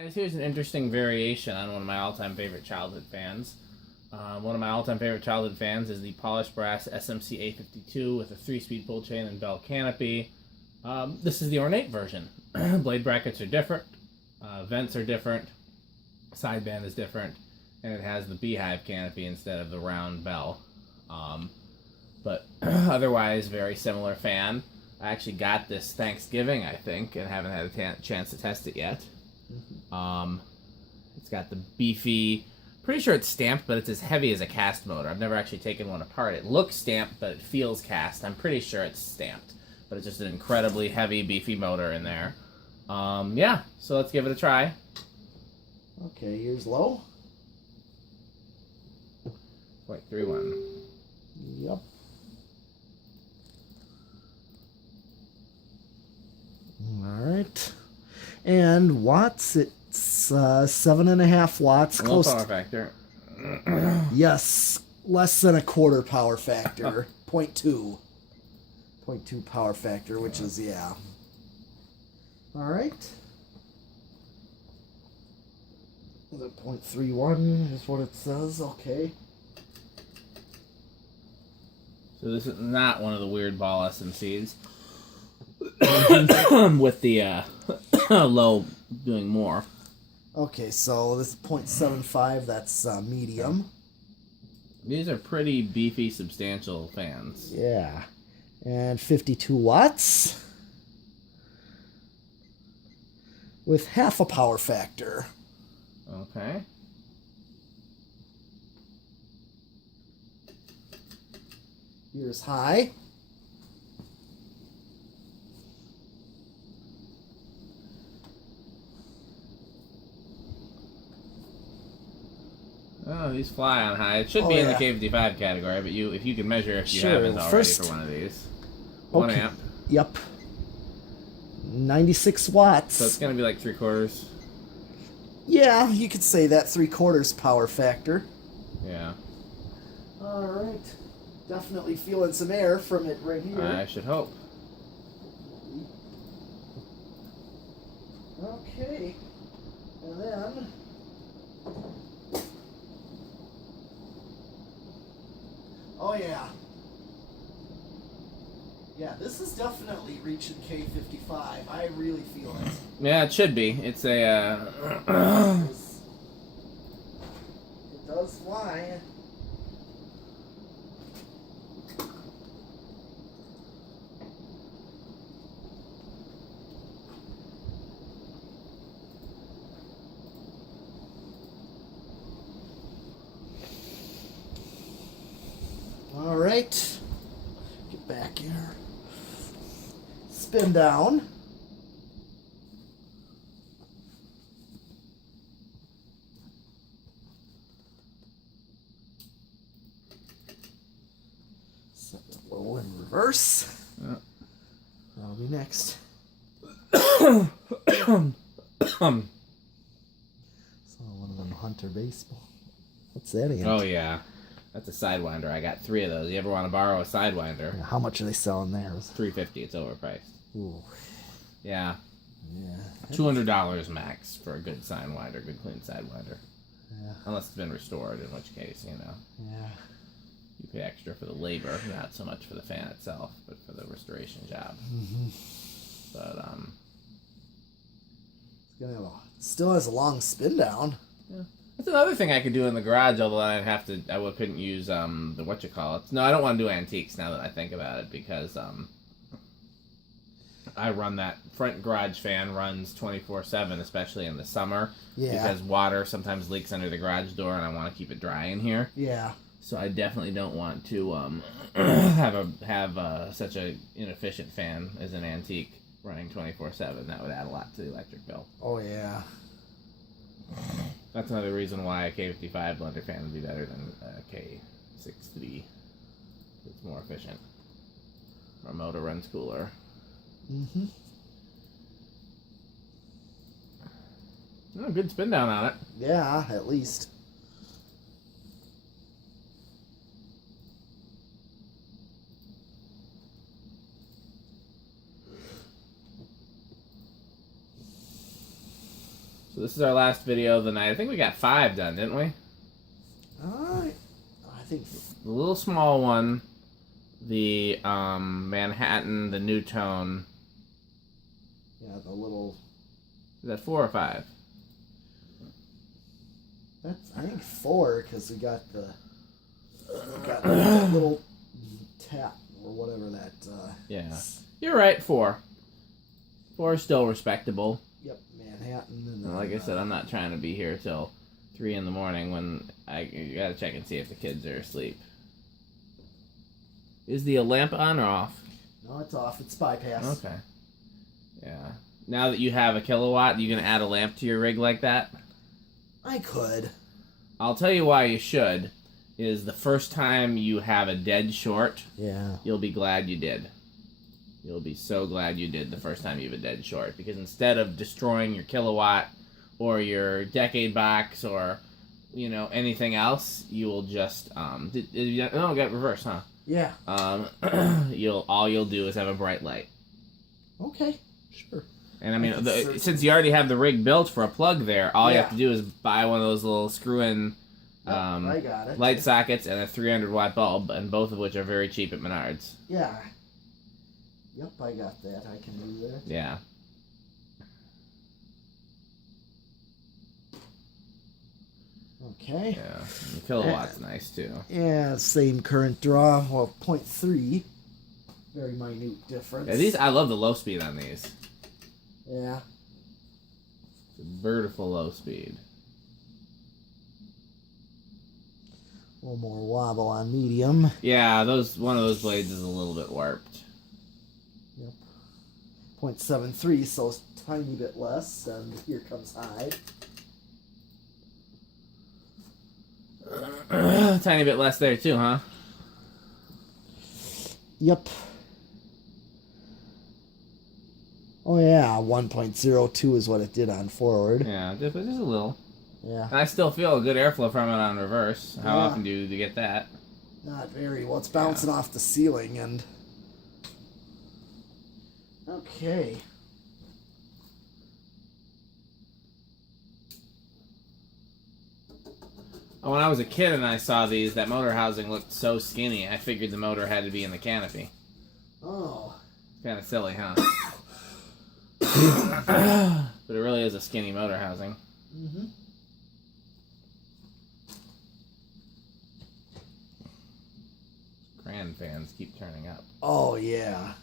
Guys, here's an interesting variation on one of my all-time favorite childhood fans. One of my all-time favorite childhood fans is the polished brass SMC A52 with a 3-speed pull chain and bell canopy. This is the ornate version. Blade brackets are different, vents are different, sideband is different, and it has the beehive canopy instead of the round bell. But otherwise, very similar fan. I actually got this Thanksgiving, I think, and haven't had a chance to test it yet. It's got the beefy, pretty sure it's stamped, but it's as heavy as a cast motor. I've never actually taken one apart. It looks stamped, but it feels cast. I'm pretty sure it's stamped, but it's just an incredibly heavy, beefy motor in there. Yeah, so let's give it a try. Okay, here's low. 0.31. Yep. All right. And watts, it's 7.5 watts. Low power factor. Yes, less than a quarter power factor. 0.2. 0.2 power factor, which is, yeah. All right. The 0.31 is what it says. Okay. So this is not one of the weird ball SMCs. With the low doing more. Okay, so this is 0.75, that's medium. These are pretty beefy, substantial fans. Yeah. And 52 watts. With half a power factor. Okay. Here's high. Oh, these fly on high. It should be in the K55 category, but if you can measure if you haven't already for one of these. 1 amp. Yep. 96 watts. So it's going to be like 3/4. Yeah, you could say that 3/4 power factor. Yeah. All right. Definitely feeling some air from it right here. I should hope. Okay. And then... Oh, yeah. Yeah, this is definitely reaching K55. I really feel it. Yeah, it should be. It's a... It does fly. All right, get back here. Spin down. Set it low in reverse. Yeah. That'll be next. So one of them Hunter baseball. What's that again? Oh, yeah. That's a Sidewinder. I got 3 of those. You ever want to borrow a Sidewinder? How much are they selling there? $350. It's overpriced. Ooh. Yeah. Yeah. $200 max for a good Sidewinder, good clean Sidewinder. Yeah. Unless it's been restored, in which case, you know. Yeah. You pay extra for the labor, not so much for the fan itself, but for the restoration job. Mm-hmm. But, It's gonna have still has a long spin down. yeah. That's another thing I could do in the garage, although I couldn't use, the whatchamacallit. No, I don't want to do antiques now that I think about it, because, I run that front garage fan runs 24/7, especially in the summer. Yeah. Because water sometimes leaks under the garage door, and I want to keep it dry in here. Yeah. So I definitely don't want to have such a inefficient fan as an antique running 24/7. That would add a lot to the electric bill. Oh yeah. That's another reason why a K55 blender fan would be better than a K63. It's more efficient. Our motor runs cooler. Mm-hmm. Oh, good spin down on it. Yeah, at least. So So this is our last video of the night. I think we got 5 done, didn't we? I think The little small one, the Manhattan, the New Tone. yeah, the little. Is that 4 or 5? That's I think 4 because we got that little tap or whatever that. Yeah, you're right. 4. 4 is still respectable. Yep, Manhattan. And And like I said, I'm not trying to be here till 3 in the morning when you gotta check and see if the kids are asleep. Is the lamp on or off? No, it's off. It's bypass. Okay. Yeah. Now that you have a kilowatt, you gonna add a lamp to your rig like that? I could. I'll tell you why you should. Is the first time you have a dead short, Yeah. you'll be glad you did. You'll be so glad you did the first time you have a dead short. Because instead of destroying your kilowatt or your decade box or, you know, anything else, you will just, oh, it got reversed, huh? Yeah. All you'll do is have a bright light. Okay. Sure. And I mean, since you already have the rig built for a plug there, all you have to do is buy one of those little screw-in I got it. light sockets and a 300-watt bulb, and both of which are very cheap at Menards. Yeah. Yep, I got that. I can do that. Yeah. Okay. Yeah. And kilowatt's nice, too. Yeah, same current draw. Well, 0.3. Very minute difference. Yeah, I love the low speed on these. Yeah. It's a beautiful low speed. A little more wobble on medium. Yeah, one of those blades is a little bit warped. Yep. 0.73, so it's a tiny bit less, and here comes high. Tiny bit less there, too, huh? Yep. Oh yeah, 1.02 is what it did on forward. Yeah, just a little. Yeah. And I still feel a good airflow from it on reverse. How Yeah. often do you get that? Not very. Well, it's bouncing off the ceiling and... Okay. When I was a kid and I saw these, that motor housing looked so skinny, I figured the motor had to be in the canopy. Oh. Kind of silly, huh? But it really is a skinny motor housing. Mm-hmm. Grand fans keep turning up. Oh, yeah.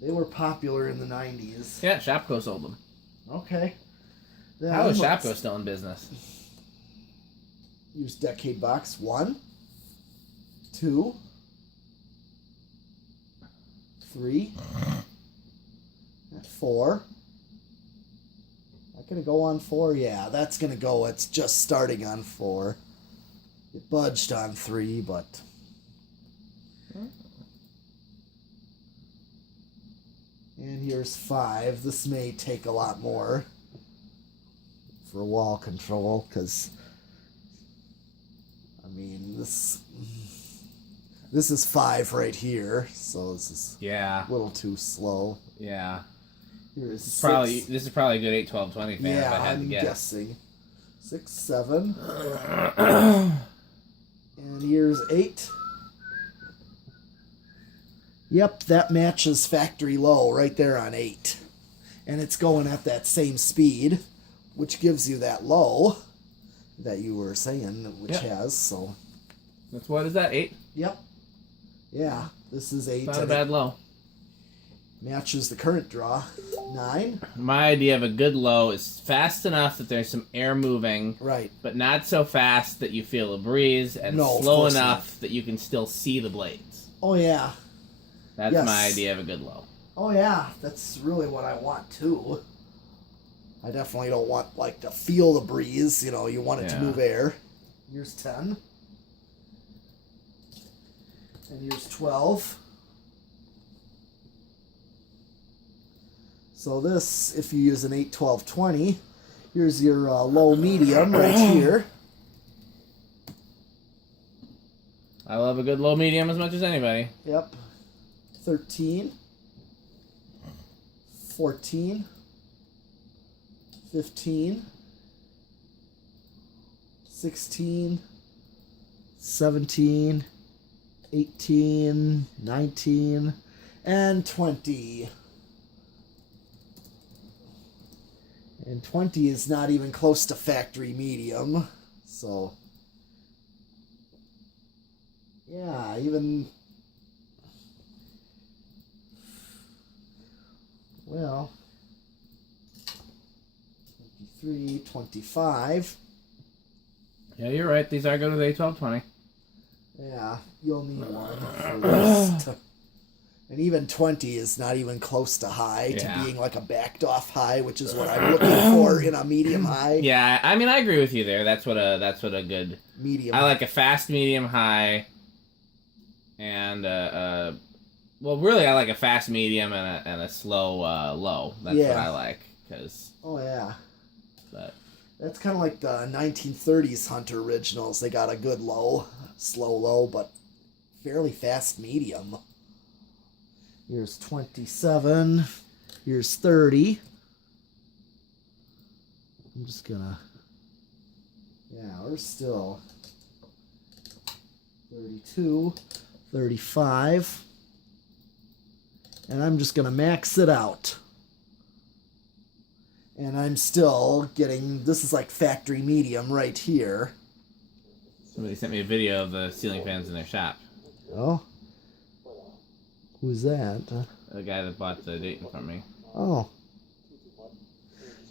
They were popular in the 90s. Yeah, Shopko sold them. Okay. How is Shopko still in business? Use decade box. 1, 2, 3, 4. Not gonna go on 4. Yeah, that's gonna go. It's just starting on 4. It budged on 3, but and here's 5. This may take a lot more for wall control because I mean this is 5 right here, so this is Yeah. a little too slow. Yeah. Here's This 6. is probably a good 8-12-20 fan if I had to I'm guess. guessing 6, 7, and here's 8. Yep, that matches factory low right there on 8, and it's going at that same speed, which gives you that low that you were saying, which has so. That's what is that? 8? Yep. Yeah, this is 8. Not a bad low. Matches the current draw. 9. My idea of a good low is fast enough that there's some air moving, Right. but not so fast that you feel a breeze, and No, of slow course enough that you can still see the blades. Oh yeah. That's Yes. my idea of a good low. Oh yeah, that's really what I want too. I definitely don't want like to feel the breeze, you know, you want it to Yeah. move air. Here's 10. And here's 12. So this, if you use an 8, 12, 20, here's your low medium right here. I love a good low medium as much as anybody. Yep. 13. 14. 15. 16, 17, 18, 19, and 20. And 20 is not even close to factory medium. So, yeah, even... Well, 23, 25. Yeah, you're right. These are good with A1220. Yeah, you'll need one for this. And even 20 is not even close to high, to being like a backed off high, which is what I'm looking for in a medium high. Yeah, I mean, I agree with you there. That's what a good Medium. I like a fast medium high, and well, really, I like a fast medium and a slow low. That's what I like, because. Oh yeah. But that's kind of like the 1930s Hunter originals. They got a good low, slow low, but fairly fast medium. Here's 27. Here's 30. I'm just gonna... Yeah, we're still... 32. 35. And I'm just gonna max it out. And I'm still getting... This is like factory medium right here. Somebody sent me a video of the ceiling fans in their shop. Oh? Who's that? The guy that bought the Dayton from me. Oh.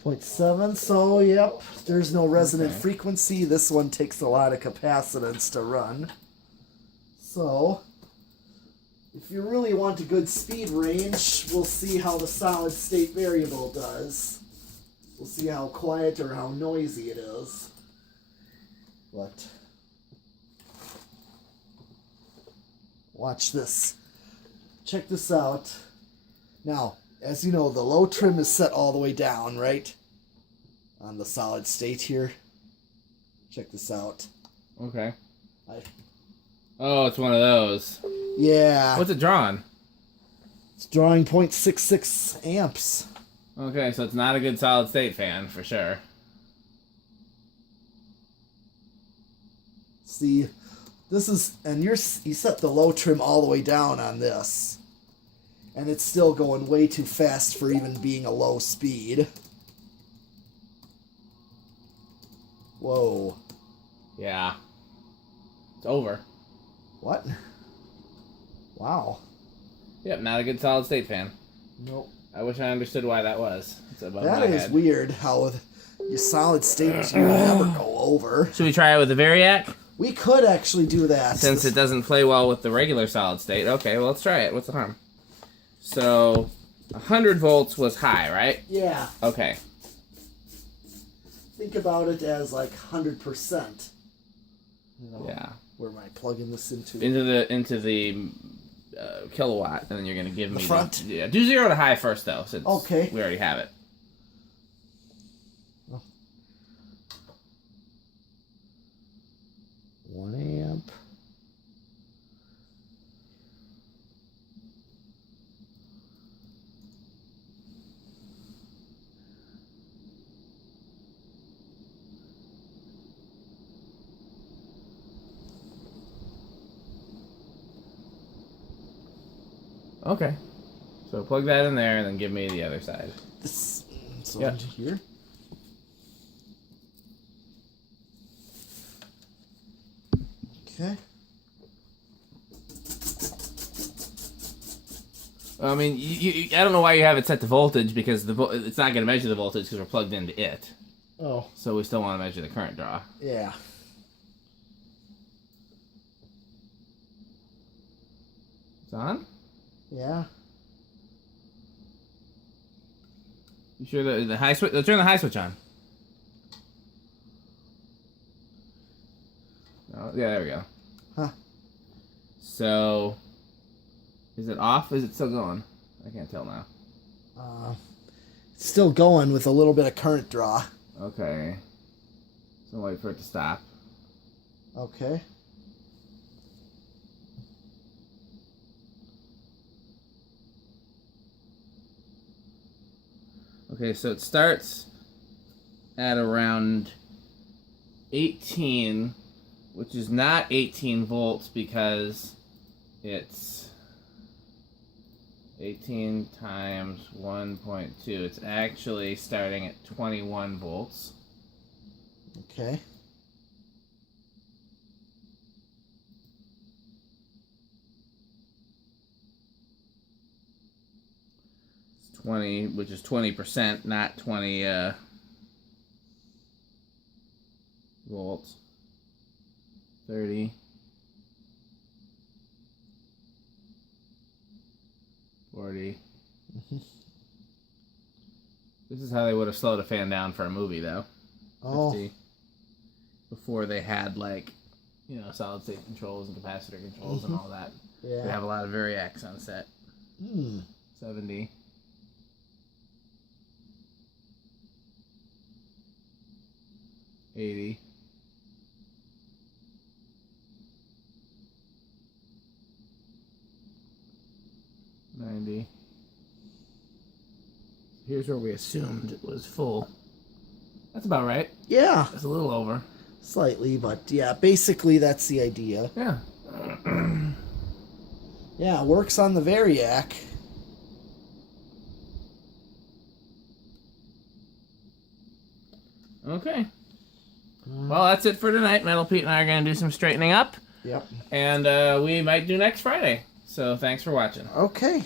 0.7, so yep, there's no resonant frequency. This one takes a lot of capacitance to run. So, if you really want a good speed range, we'll see how the solid state variable does. We'll see how quiet or how noisy it is. But, watch this. Check this out. Now, as you know, the low trim is set all the way down, right? On the solid state here. Check this out. Okay. Oh, it's one of those. Yeah. What's it drawing? It's drawing 0.66 amps. Okay, so it's not a good solid state fan, for sure. See, this is, and you set the low trim all the way down on this. And it's still going way too fast for even being a low speed. Whoa. Yeah. It's over. What? Wow. Yep, not a good solid state fan. Nope. I wish I understood why that was. It's above That my is head. weird how your solid state you never go over. Should we try it with the Variac? We could actually do that. Since it doesn't play well with the regular solid state. Okay, well, let's try it. What's the harm? So, 100 volts was high, right? Yeah. Okay. Think about it as like 100%. Yeah. Where am I plugging this into? Into the kilowatt, and then you're going to give me... The front? Yeah. Do 0 to high first, though, since okay. we already have it. Oh. 1 amp. Okay. So plug that in there and then give me the other side. So into here. Okay. I mean, I don't know why you have it set to voltage, because it's not going to measure the voltage because we're plugged into it. Oh. So we still want to measure the current draw. Yeah. It's on? Yeah. You sure the high switch? Let's turn the high switch on. Oh, yeah, there we go. Huh. So, is it off? Is it still going? I can't tell now. It's still going with a little bit of current draw. Okay. So wait for it to stop. Okay. Okay, so it starts at around 18, which is not 18 volts because it's 18 times 1.2. It's actually starting at 21 volts. Okay. It's 20, which is 20%, not 20 volts. 30. 40. This is how they would have slowed a fan down for a movie, though. Oh. 50. Before they had, like, you know, solid state controls and capacitor controls and all that. Yeah. They have a lot of Variacs on set. 70. 80. 90. Here's where we assumed it was full. That's about right. Yeah. It's a little over. Slightly, but yeah, basically that's the idea. Yeah. Yeah, works on the Variac. Okay. Well, that's it for tonight. Metal Pete and I are going to do some straightening up. Yep. And we might do next Friday. So thanks for watching. Okay.